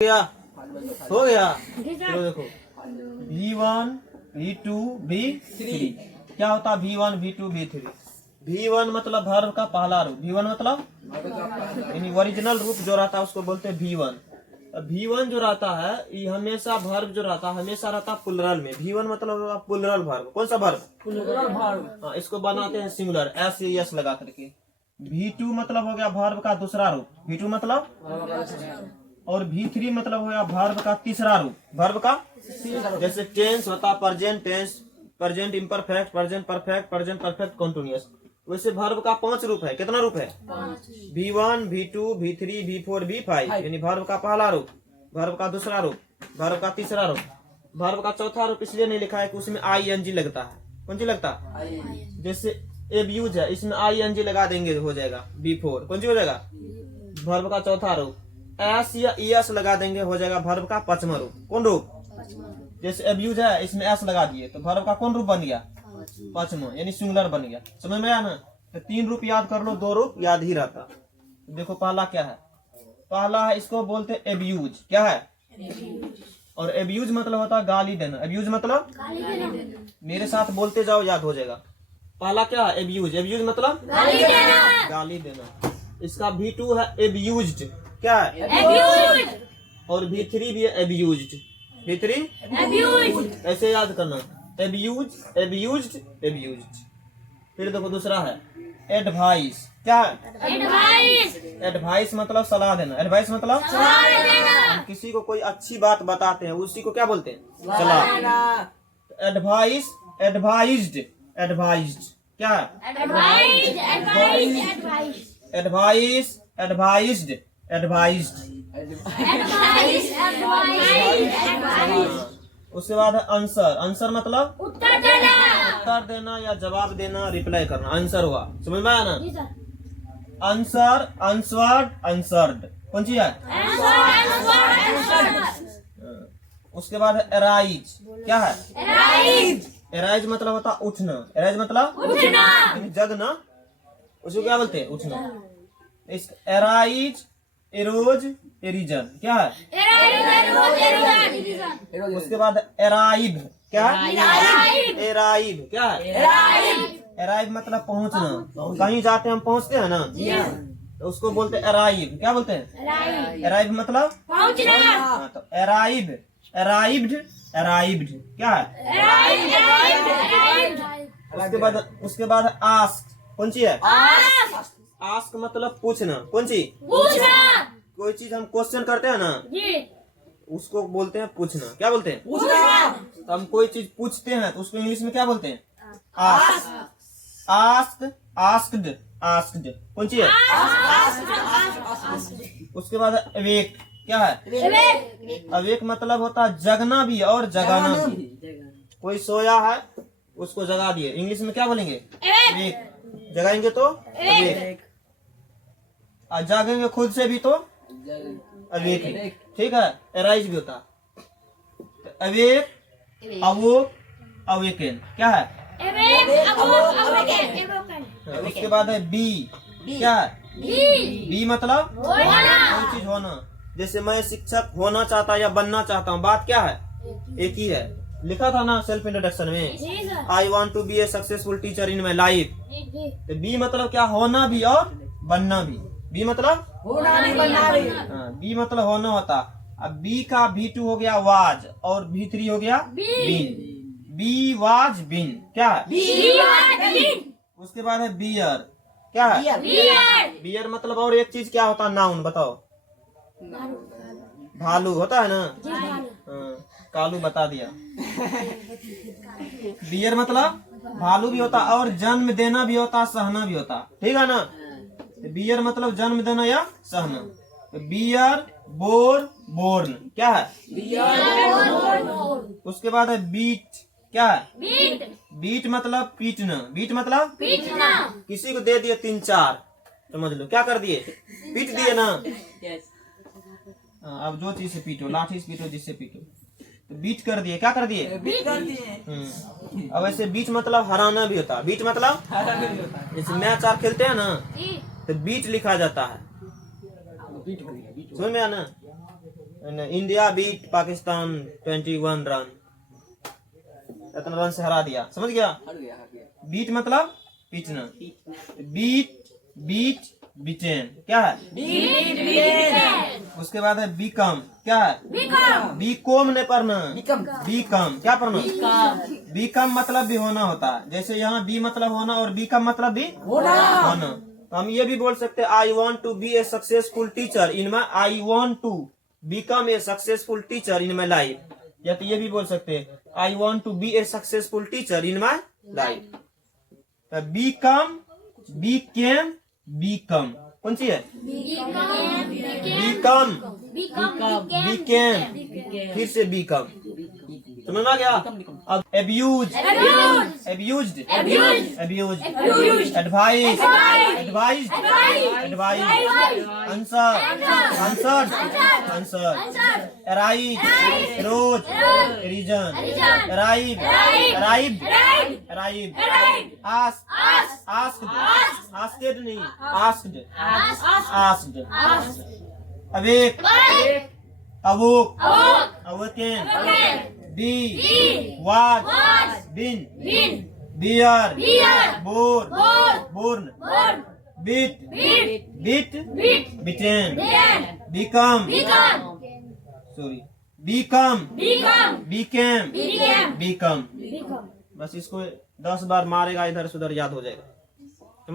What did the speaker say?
गया हो गया। चलो देखो V1 V2 V3 क्या होता है V1 V2 V3। V1 मतलब वर्ब का पहला रूप, V1 मतलब यानी ओरिजिनल रूप जो रहता है उसको बोलते हैं V1। V1 जो रहता है ये हमेशा वर्ब जो रहता है हमेशा रहता है प्लुरल में। V1 मतलब प्लुरल वर्ब। कौन सा वर्ब? Plural verb. हाँ, इसको बनाते हैं सिंगुलर S लगा करके। V2 मतलब हो गया वर्ब का दूसरा रूप, V2 मतलब, और V3 मतलब हो गया वर्ब का तीसरा रूप। वर्ब का जैसे टेंस होता है present tense, present imperfect, present perfect, present perfect continuous. वैसे वर्ब का 5 रूप है। कितना रूप है? V1 V2 V3 V4 V5 यानी वर्ब का पहला रूप, वर्ब का दूसरा रूप, वर्ब का तीसरा रूप। वर्ब का चौथा रूप इसलिए नहीं लिखा है कि उसमें ING लगता है। कौन सी लगता है? जैसे एब्यूज है, इसमें ING लगा देंगे हो जाएगा V4। कौन सी हो जाएगा? वर्ब का चौथा रूप। S या ES लगा देंगे हो जाएगा वर्ब का 5वां रूप। कौन रूप? जैसे अब्यूज है इसमें S लगा दिए तो वर्ब का कौन रूप बन गया? 5वां यानी सिंगुलर बन गया। समझ में आया ना? तो 3 रूप याद कर लो, 2 रूप याद ही रहता। देखो पहला क्या है? पहला है इसको बोलते हैं एब्यूज। क्या है? और एब्यूज मतलब होता है गाली देना। एब्यूज मतलब गाली देना। मेरे साथ बोलते जाओ याद हो जाएगा। पहला क्या है? एब्यूज। एब्यूज मतलब गाली देना। गाली देना। इसका V2 है एब्यूज्ड। क्या है? एब्यूज्ड। और V3 भी है एब्यूज्ड। V3 एब्यूज्ड। ऐसे याद करना, एब्यूज एब्यूज्ड एब्यूज्ड। फिर देखो दूसरा है एडवाइस। क्या है? एडवाइस। एडवाइस मतलब सलाह देना। एडवाइस मतलब सलाह देना। हम किसी को कोई अच्छी बात बताते हैं उसी को क्या बोलते हैं? सलाह। Advice advised advised. क्या है? Advised advised advice advised advised. उसके बाद है आंसर। आंसर मतलब उत्तर देना। उत्तर देना या जवाब देना, रिप्लाई करना, आंसर हुआ। समझ में आया ना? Answer answered answered. कौन सी है? उसके बाद है एराइज। क्या है? एराइज। एराइज मतलब होता उठना। एराइज मतलब उठना, जगना। उसको क्या बोलते हैं? उठना। इस एराइज एरोज एरिजन। क्या है? उसके बाद एराइव। क्या है? एराइव। क्या है? एराइव मतलब पहुंचना। कहीं जाते हम पहुंचते हैं ना तो उसको बोलते हैं एराइव। क्या बोलते हैं? एराइव मतलब पहुंचना। तो एराइव एराइव्ड एराइव्ड। क्या है? उसके बाद आस्क। कौन सी है? आस्क मतलब पूछना। कौन सी? पूछना। कोई चीज हम क्वेश्चन करते हैं ना उसको बोलते हैं पूछना। क्या बोलते हैं? पूछना। तो हम कोई चीज पूछते हैं तो उसको इंग्लिश में क्या बोलते हैं? आस्क। Ask asked asked. कौन सी है? उसके बाद अवेक। क्या है? अवेक मतलब होता है जगना भी और जगाना भी। कोई सोया है उसको जगा दिए, इंग्लिश में क्या बोलेंगे? अवेक। जगाएंगे तो अवेक, और जागेंगे खुद से भी तो अवेक। ठीक है? एराइज भी होता अवेक अवोक अवेकन। क्या है? उसके बाद है बी। क्या है? बी मतलब कोई चीज होना। जैसे मैं शिक्षक होना चाहता या बनना चाहता हूँ, बात क्या है? एक ही है। लिखा था ना सेल्फ इंट्रोडक्शन में, I want to be a successful teacher in my life. तो बी मतलब क्या? होना भी और बनना भी। बी मतलब होना भी बनना भी। बी मतलब होना होता। अब बी का V2 हो गया वाज और V3 हो गया बीन। B was been. क्या है? उसके बाद है बियर। क्या है? बियर मतलब और एक चीज क्या होता है? नाउन बताओ। भालू होता है ना? कालू बता दिया। बियर मतलब भालू भी होता और जन्म देना भी होता, सहना भी होता। ठीक है ना? बियर मतलब जन्म देना या सहना। Bear bore born. क्या है? उसके बाद है बीट। क्या है? बीट मतलब पीटना। बीट मतलब पीटना। किसी को दे दिए 3-4 समझ लो क्या कर दिए? पीट दिए ना। अब जो चीज से पीटो, लाठी से पीटो, जिससे पीटो, तो बीट कर दिए। क्या कर दिए? बीट कर दिए। अब ऐसे बीट मतलब हराना भी होता है। बीट मतलब जैसे मैच आप खेलते हैं ना तो बीट लिखा जाता है। समझ में आना? इंडिया बीट पाकिस्तान 21 रन, इतना रन से हरा दिया, समझ गया। बीट मतलब पीटना, बीट बीट बीटेन क्या है, उसके बाद है बीकम, क्या है, बीकॉम नहीं पढ़ना, बीकम क्या पढ़ना, बीकम मतलब भी होना होता है, जैसे यहाँ बी मतलब होना और बीकम मतलब भी होना। तो हम ये भी बोल सकते हैं I want to be a successful teacher in my, I want to become a successful teacher in my life, या तो ये भी बोल सकते हैं I want to be a successful teacher in my life. Become, became, become कौन सी है, बीकम, बीकेम, फिर से बीकम, समझ में आ गया। अब abuse, abused, abuse, advice, advised, advise, answer, answered, answer, arise, rose, risen, arrive, arrive, arrive, ask, asked, asked नहीं, asked, asked, awake, awoke, awaken, be, was, been, bear, bore, born, beat, beat, beaten, become, sorry become, became, become. बस इसको 10 बार मारेगा इधर से उधर याद हो जाएगा।